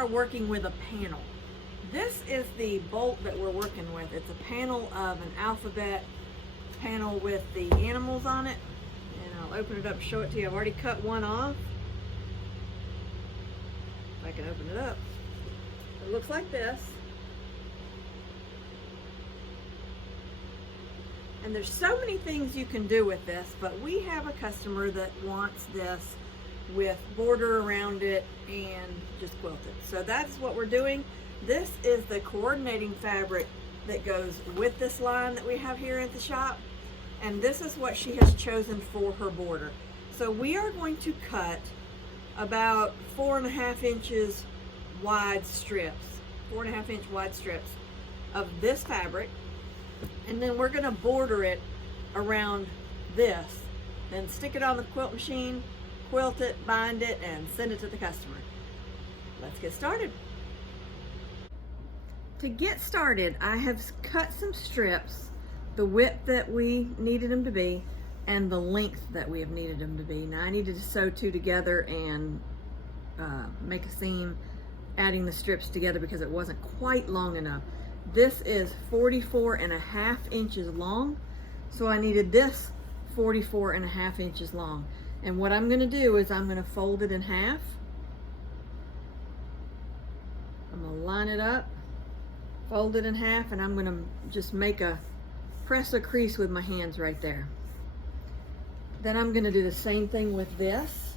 are working with a panel. This is the bolt that we're working with. It's a panel of an alphabet panel with the animals on it. And I'll open it up and show it to you. I've already cut one off. If I can open it up. It looks like this. And there's so many things you can do with this, but we have a customer that wants this with border around it and just quilted. So that's what we're doing. This is the coordinating fabric that goes with this line that we have here at the shop. And this is what she has chosen for her border. So we are going to cut about 4.5 inches wide strips, 4.5 inch wide strips of this fabric. And then we're gonna border it around this, then stick it on the quilt machine, quilt it, bind it, and send it to the customer. Let's get started. To get started, I have cut some strips, the width that we needed them to be, and the length that we have needed them to be. Now I needed to sew two together and make a seam, adding the strips together because it wasn't quite long enough. This is 44.5 inches long, so I needed this 44.5 inches long. And what I'm gonna do is I'm gonna fold it in half. I'm gonna line it up, fold it in half, and I'm gonna just press a crease with my hands right there. Then I'm gonna do the same thing with this.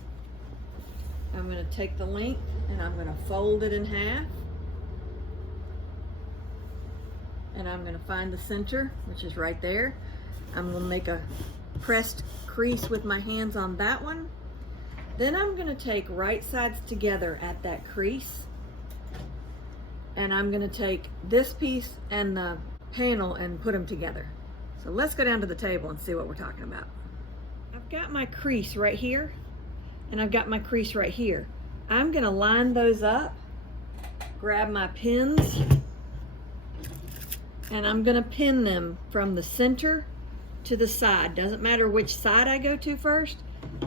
I'm gonna take the length and I'm gonna fold it in half. And I'm gonna find the center, which is right there. I'm gonna make a pressed crease with my hands on that one. Then I'm gonna take right sides together at that crease. And I'm gonna take this piece and the panel and put them together. So let's go down to the table and see what we're talking about. I've got my crease right here, and I've got my crease right here. I'm gonna line those up, grab my pins, and I'm gonna pin them from the center to the side. Doesn't matter which side I go to first,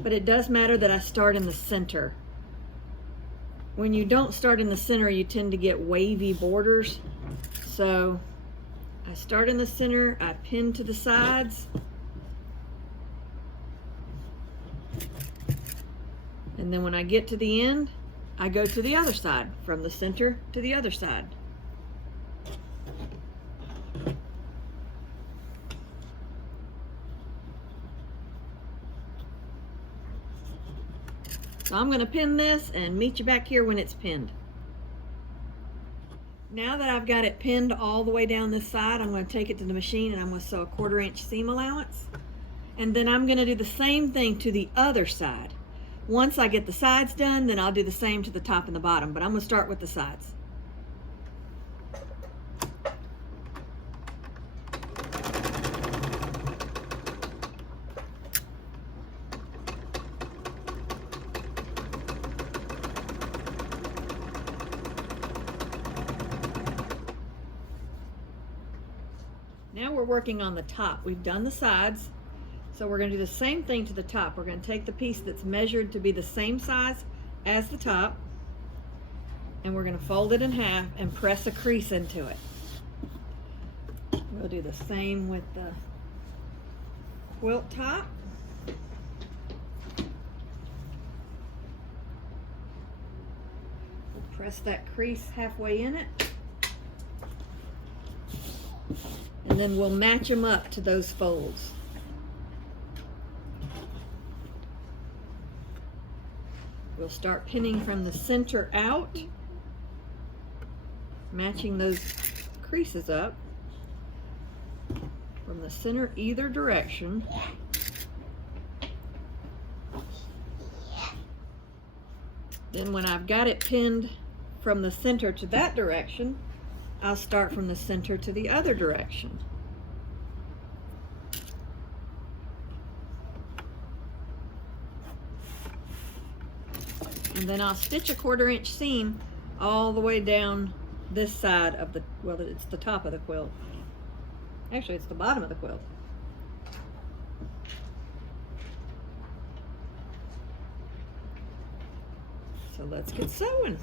but it does matter that I start in the center. When you don't start in the center, you tend to get wavy borders. So I start in the center, I pin to the sides, and then when I get to the end, I go to the other side, from the center to the other side. So I'm going to pin this and meet you back here when it's pinned. Now that I've got it pinned all the way down this side, I'm going to take it to the machine and I'm going to sew a 1/4 inch seam allowance. And then I'm going to do the same thing to the other side. Once I get the sides done, then I'll do the same to the top and the bottom, but I'm going to start with the sides. Now we're working on the top. We've done the sides, so we're going to do the same thing to the top. We're going to take the piece that's measured to be the same size as the top, and we're going to fold it in half and press a crease into it. We'll do the same with the quilt top. We'll press that crease halfway in it. And then we'll match them up to those folds. We'll start pinning from the center out, matching those creases up from the center either direction. Then when I've got it pinned from the center to that direction, I'll start from the center to the other direction. And then I'll stitch a 1/4 inch seam all the way down this side of the, well, it's the top of the quilt. Actually, it's the bottom of the quilt. So let's get sewing.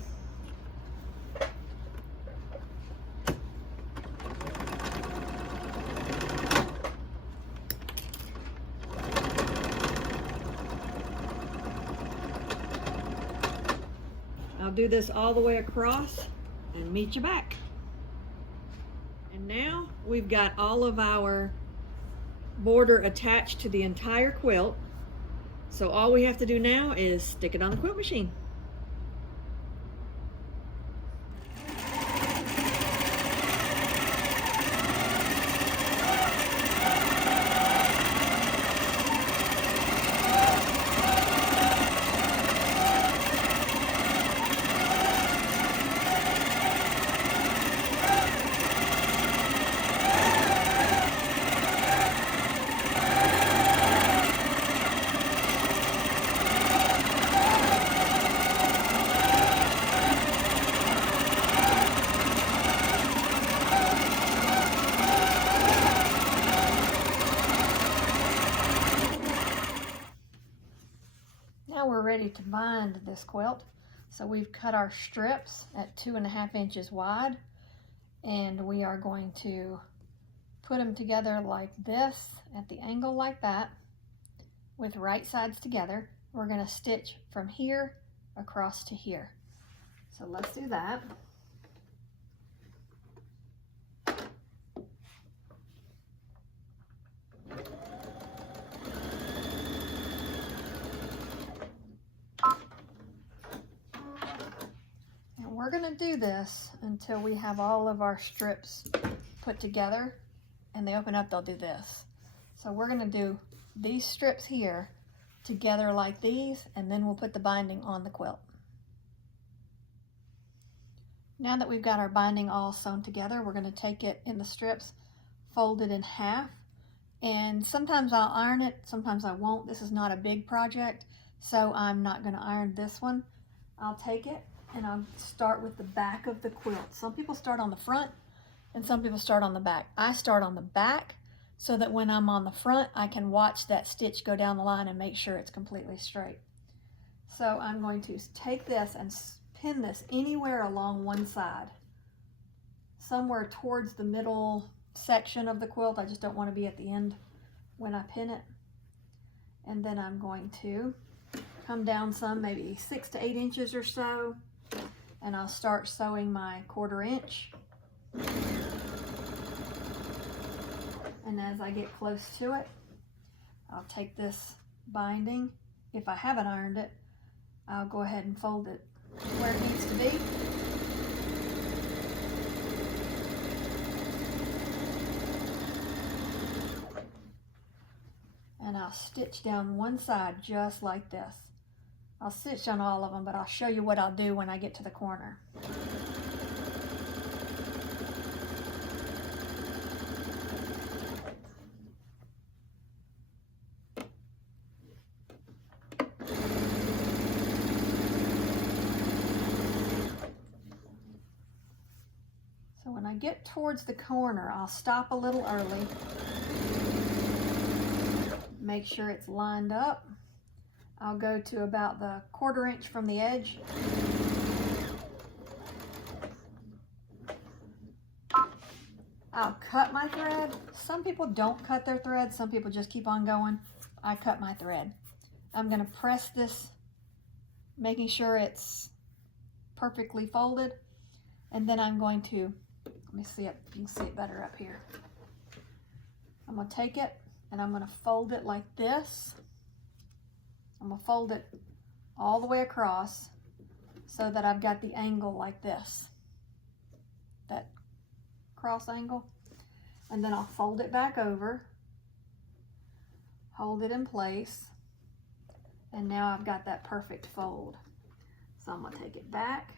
do this all the way across and meet you back. And now we've got all of our border attached to the entire quilt. So all we have to do now is stick it on the quilt machine. Now we're ready to bind this quilt. So we've cut our strips at 2.5 inches wide, and we are going to put them together like this at the angle like that with right sides together. We're going to stitch from here across to here. So let's do that. We're going to do this until we have all of our strips put together, and they open up, they'll do this. So we're going to do these strips here together like these, and then we'll put the binding on the quilt. Now that we've got our binding all sewn together, we're going to take it in the strips, fold it in half, and sometimes I'll iron it, sometimes I won't. This is not a big project, so I'm not going to iron this one. I'll take it and I'll start with the back of the quilt. Some people start on the front and some people start on the back. I start on the back so that when I'm on the front, I can watch that stitch go down the line and make sure it's completely straight. So I'm going to take this and pin this anywhere along one side, somewhere towards the middle section of the quilt. I just don't want to be at the end when I pin it. And then I'm going to come down some, maybe 6 to 8 inches or so, and I'll start sewing my 1/4 inch. And as I get close to it, I'll take this binding. If I haven't ironed it, I'll go ahead and fold it where it needs to be. And I'll stitch down one side just like this. I'll stitch on all of them, but I'll show you what I'll do when I get to the corner. So when I get towards the corner, I'll stop a little early. Make sure it's lined up. I'll go to about the 1/4 inch from the edge. I'll cut my thread. Some people don't cut their thread. Some people just keep on going. I cut my thread. I'm going to press this, making sure it's perfectly folded. And then I'm going to, let me see it, you can see it better up here. I'm going to take it and I'm going to fold it like this. I'm going to fold it all the way across so that I've got the angle like this, that cross angle. And then I'll fold it back over, hold it in place, and now I've got that perfect fold. So I'm going to take it back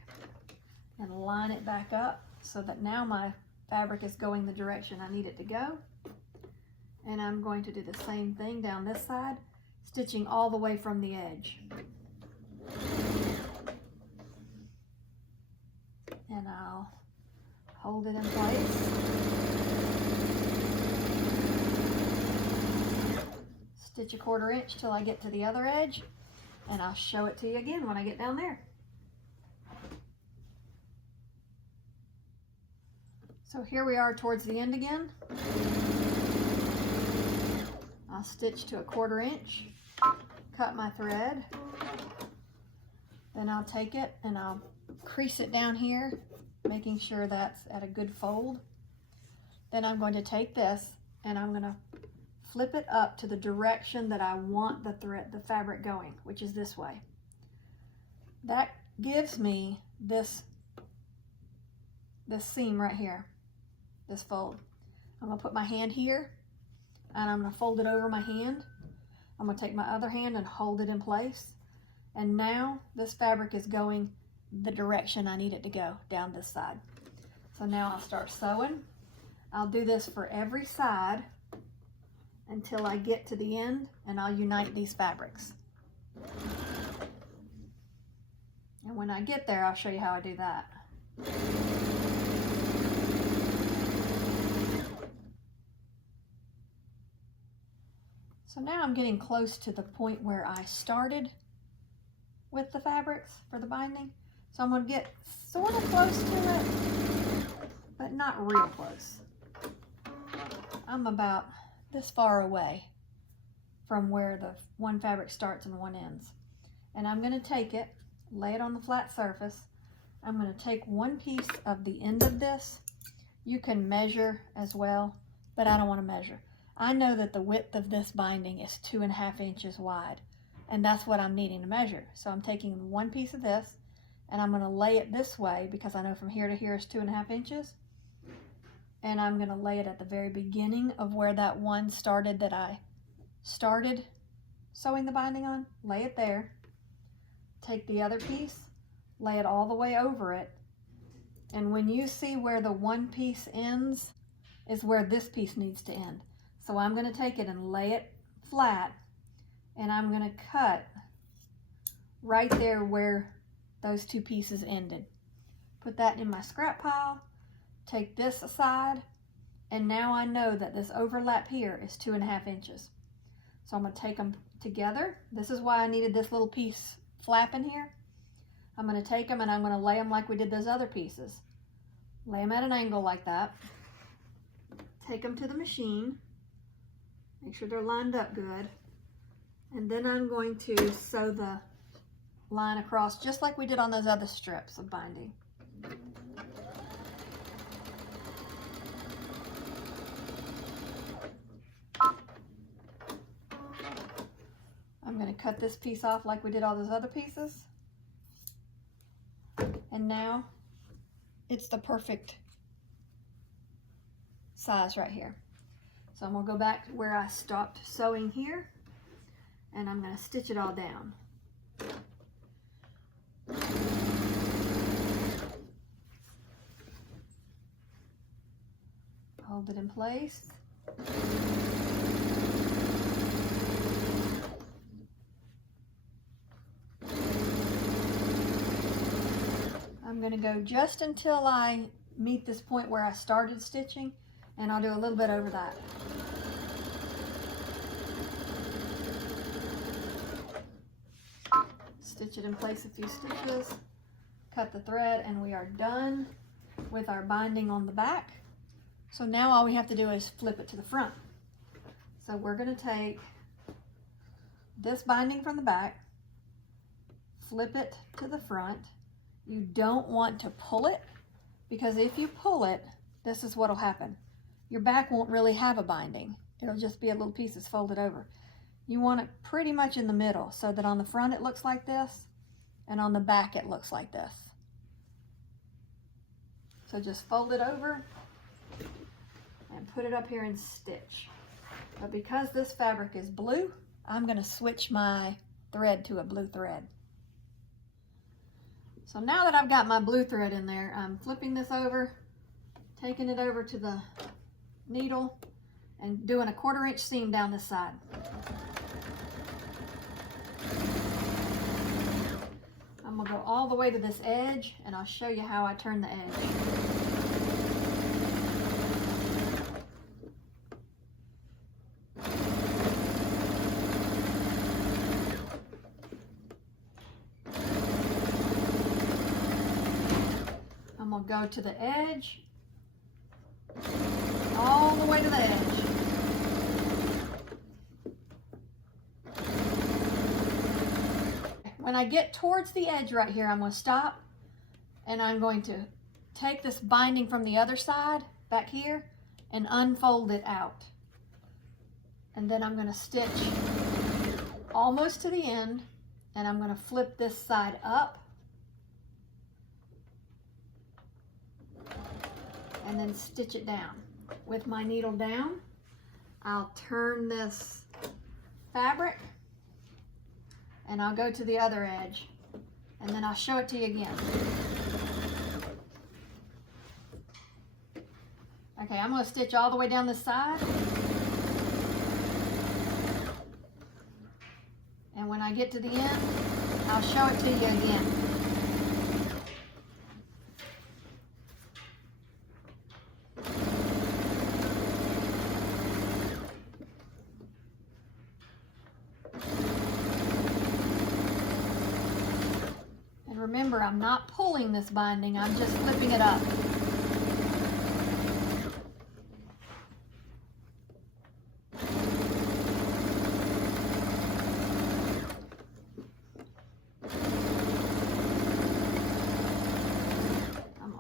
and line it back up so that now my fabric is going the direction I need it to go. And I'm going to do the same thing down this side, stitching all the way from the edge. And I'll hold it in place. Stitch a 1/4 inch till I get to the other edge, and I'll show it to you again when I get down there. So here we are towards the end again. I'll stitch to a 1/4 inch, cut my thread, then I'll take it and I'll crease it down here, making sure that's at a good fold. Then I'm going to take this and I'm going to flip it up to the direction that I want the fabric going, which is this way. That gives me this seam right here, this fold. I'm going to put my hand here and I'm going to fold it over my hand. I'm going to take my other hand and hold it in place. And now this fabric is going the direction I need it to go, down this side. So now I'll start sewing. I'll do this for every side until I get to the end, and I'll unite these fabrics. And when I get there, I'll show you how I do that. So now I'm getting close to the point where I started with the fabrics for the binding. So I'm going to get sort of close to it, but not real close. I'm about this far away from where the one fabric starts and one ends. And I'm going to take it, lay it on the flat surface. I'm going to take one piece of the end of this. You can measure as well, but I don't want to measure. I know that the width of this binding is 2.5 inches wide, and that's what I'm needing to measure. So I'm taking one piece of this and I'm going to lay it this way because I know from here to here is 2.5 inches. And I'm going to lay it at the very beginning of where that one started that I started sewing the binding on. Lay it there. Take the other piece, lay it all the way over it. And when you see where the one piece ends is where this piece needs to end. So I'm going to take it and lay it flat, and I'm going to cut right there where those two pieces ended. Put that in my scrap pile, take this aside, and now I know that this overlap here is 2.5 inches. So I'm going to take them together. This is why I needed this little piece flapping here. I'm going to take them and I'm going to lay them like we did those other pieces. Lay them at an angle like that. Take them to the machine. Make sure they're lined up good. And then I'm going to sew the line across just like we did on those other strips of binding. I'm going to cut this piece off like we did all those other pieces. And now it's the perfect size right here. So I'm going to go back to where I stopped sewing here, and I'm going to stitch it all down. Hold it in place. I'm going to go just until I meet this point where I started stitching, and I'll do a little bit over that. Stitch it in place a few stitches, cut the thread, and we are done with our binding on the back. So now all we have to do is flip it to the front. So we're going to take this binding from the back, flip it to the front. You don't want to pull it, because if you pull it, this is what will happen. Your back won't really have a binding. It'll just be a little piece that's folded over. You want it pretty much in the middle so that on the front it looks like this and on the back it looks like this. So just fold it over and put it up here and stitch. But because this fabric is blue, I'm going to switch my thread to a blue thread. So now that I've got my blue thread in there, I'm flipping this over, taking it over to the needle and doing a 1/4 inch seam down this side. I'm going to go all the way to this edge, and I'll show you how I turn the edge. I'm going to go to the edge, all the way to the edge. When I get towards the edge right here, I'm going to stop, and I'm going to take this binding from the other side back here and unfold it out. And then I'm going to stitch almost to the end, and I'm going to flip this side up and then stitch it down. With my needle down, I'll turn this fabric and I'll go to the other edge, and then I'll show it to you again. Okay, I'm going to stitch all the way down this side, and when I get to the end, I'll show it to you again. And remember, I'm not pulling this binding, I'm just flipping it up.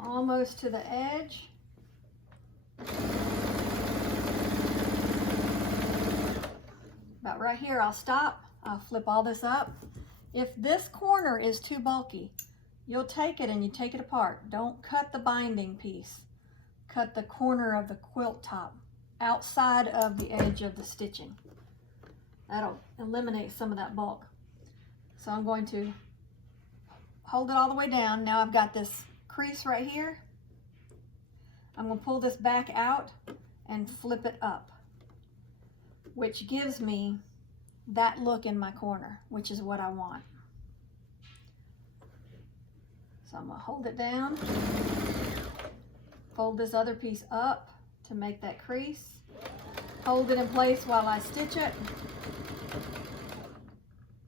Almost to the edge. About right here, I'll stop. I'll flip all this up. If this corner is too bulky, you'll take it and you take it apart. Don't cut the binding piece. Cut the corner of the quilt top outside of the edge of the stitching. That'll eliminate some of that bulk. So I'm going to hold it all the way down. Now I've got this crease right here. I'm going to pull this back out and flip it up, which gives me that look in my corner, which is what I want. So I'm going to hold it down, fold this other piece up to make that crease, hold it in place while I stitch it,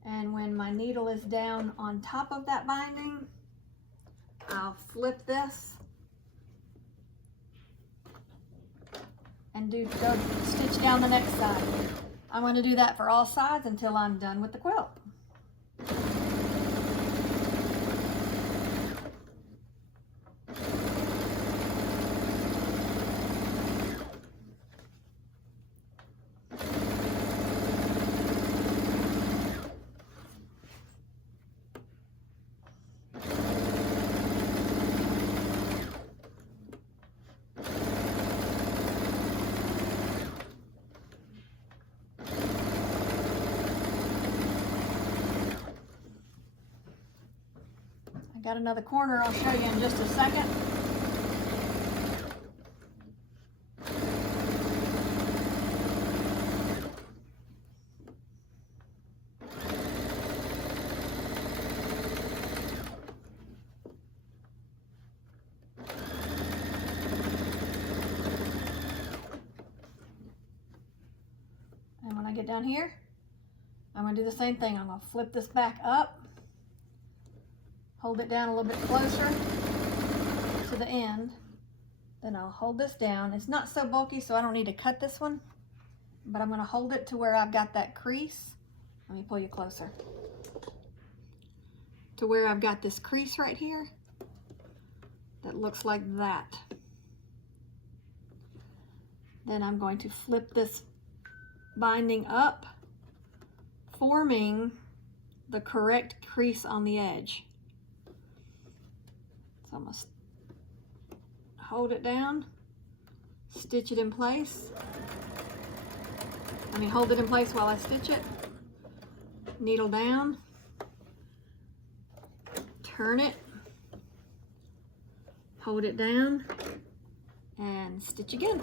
and when my needle is down on top of that binding, I'll flip this and go stitch down the next side. I'm going to do that for all sides until I'm done with the quilt. Got another corner I'll show you in just a second. And when I get down here, I'm going to do the same thing. I'm going to flip this back up. Hold it down a little bit closer to the end. Then I'll hold this down. It's not so bulky, so I don't need to cut this one, but I'm going to hold it to where I've got that crease. Let me pull you closer. To where I've got this crease right here that looks like that. Then I'm going to flip this binding up, forming the correct crease on the edge. So I'm going to hold it down, stitch it in place. Hold it in place while I stitch it. Needle down, turn it, hold it down, and stitch again.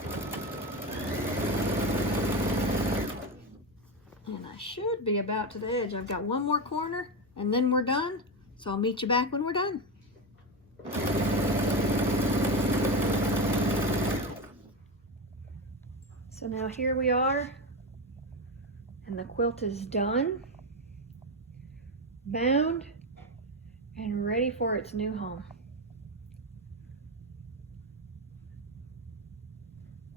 And I should be about to the edge. I've got one more corner and then we're done. So I'll meet you back when we're done. So now here we are, and the quilt is done, bound, and ready for its new home.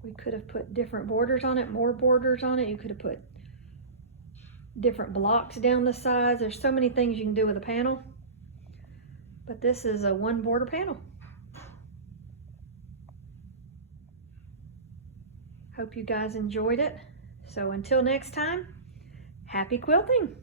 We could have put different borders on it, more borders on it. You could have put different blocks down the sides. There's so many things you can do with a panel. But this is a one border panel. Hope you guys enjoyed it. So until next time, happy quilting!